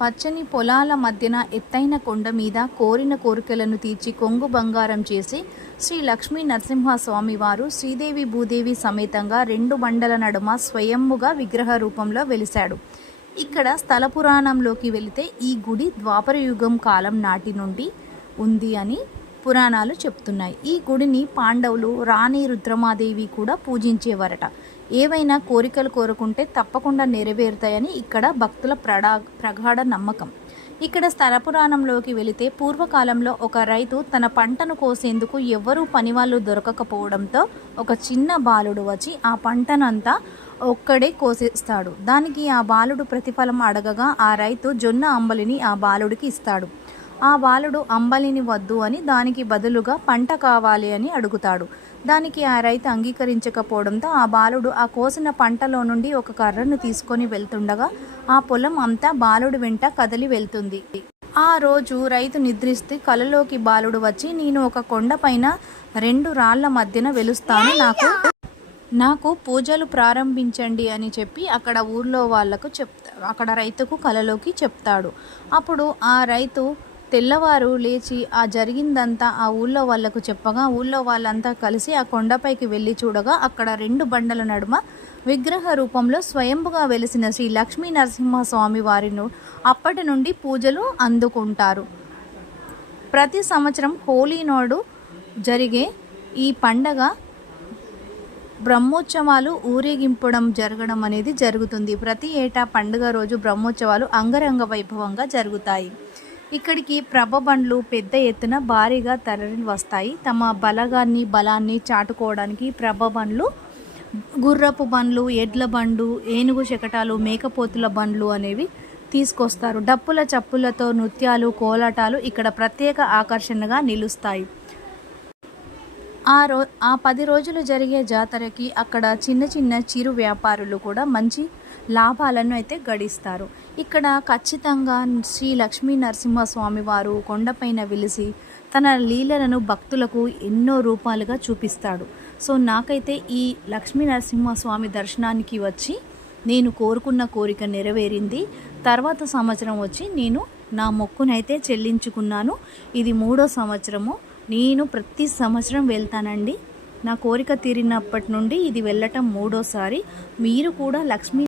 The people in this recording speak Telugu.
పచ్చని పొలాల మధ్యన ఎత్తైన కొండ మీద కోరిన కోరికలను తీర్చి కొంగు బంగారం చేసి శ్రీ లక్ష్మీ నరసింహస్వామి వారు శ్రీదేవి భూదేవి సమేతంగా 2 బండల నడుమ స్వయంభుగా విగ్రహ రూపంలో వెలిశాడు. ఇక్కడ స్థల పురాణంలోకి వెళితే ఈ గుడి ద్వాపర యుగం కాలం నాటి నుండి ఉంది అని పురాణాలు చెప్తున్నాయి. ఈ గుడిని పాండవులు, రాణి రుద్రమాదేవి కూడా పూజించేవారట. ఏవైనా కోరికలు కోరుకుంటే తప్పకుండా నెరవేరుతాయని ఇక్కడ భక్తుల ప్రగాఢ నమ్మకం. ఇక్కడ స్థల పురాణంలోకి వెళితే పూర్వకాలంలో ఒక రైతు తన పంటను కోసేందుకు ఎవ్వరూ పనివాళ్ళు దొరకకపోవడంతో ఒక చిన్న బాలుడు వచ్చి ఆ పంటనంతా ఒక్కడే కోసేస్తాడు. దానికి ఆ బాలుడు ప్రతిఫలం అడగగా ఆ రైతు జొన్న అంబలిని ఆ బాలుడికి ఇస్తాడు. ఆ బాలుడు అంబలిని వద్దు అని దానికి బదులుగా పంట కావాలి అని అడుగుతాడు. దానికి ఆ రైతు అంగీకరించకపోవడంతో ఆ బాలుడు ఆ కోసిన పంటలో నుండి ఒక కర్రను తీసుకొని వెళ్తుండగా ఆ పొలం అంతా బాలుడు వెంట కదలి వెళ్తుంది. ఆ రోజు రైతు నిద్రిస్తే కలలోకి బాలుడు వచ్చి, నేను ఒక కొండపైన 2 రాళ్ల మధ్యన వెలుస్తాను, నాకు పూజలు ప్రారంభించండి అని చెప్పి అక్కడ ఊర్లో వాళ్లకు అక్కడ రైతుకు కలలోకి చెప్తాడు. అప్పుడు ఆ రైతు తెల్లవారు లేచి ఆ జరిగిందంతా ఆ ఊళ్ళో వాళ్లకు చెప్పగా ఊళ్ళో వాళ్ళంతా కలిసి ఆ కొండపైకి వెళ్ళి చూడగా అక్కడ 2 బండల నడుమ విగ్రహ రూపంలో స్వయంభుగా వెలిసిన శ్రీ లక్ష్మీ నరసింహస్వామి వారిని అప్పటి నుండి పూజలు అందుకుంటారు. ప్రతి సంవత్సరం హోలీ నాడు జరిగే ఈ పండగ బ్రహ్మోత్సవాలు జరగడం అనేది జరుగుతుంది. ప్రతి ఏటా పండుగ రోజు బ్రహ్మోత్సవాలు అంగరంగ వైభవంగా జరుగుతాయి. ఇక్కడికి ప్రభబండ్లు పెద్ద ఎత్తున భారీగా తరలి వస్తాయి. తమ బలాన్ని చాటుకోవడానికి ప్రభబండ్లు, గుర్రపు బండ్లు, ఎడ్ల బండ్లు, ఏనుగు శకటాలు, మేకపోతుల బండ్లు అనేవి తీసుకొస్తారు. డప్పుల చప్పులతో నృత్యాలు, కోలాటాలు ఇక్కడ ప్రత్యేక ఆకర్షణగా నిలుస్తాయి. ఆ 10 రోజులు జరిగే జాతరకి అక్కడ చిన్న చిన్న చిరు వ్యాపారులు కూడా మంచి లాభాలను అయితే గడిస్తారు. ఇక్కడ ఖచ్చితంగా శ్రీ లక్ష్మీ నరసింహస్వామి వారు కొండపైన వెలిసి తన లీలలను భక్తులకు ఎన్నో రూపాలుగా చూపిస్తాడు. సో నాకైతే ఈ లక్ష్మీ నరసింహస్వామి దర్శనానికి వచ్చి నేను కోరుకున్న కోరిక నెరవేరింది. తర్వాత సంవత్సరం వచ్చి నేను నా మొక్కునైతే చెల్లించుకున్నాను. ఇది 3వ సంవత్సరము. నేను ప్రతి సంవత్సరం వెళ్తానండి. నా కోరిక తీరినప్పటి నుండి ఇది వెళ్ళటం 3వసారి. మీరు కూడా లక్ష్మీ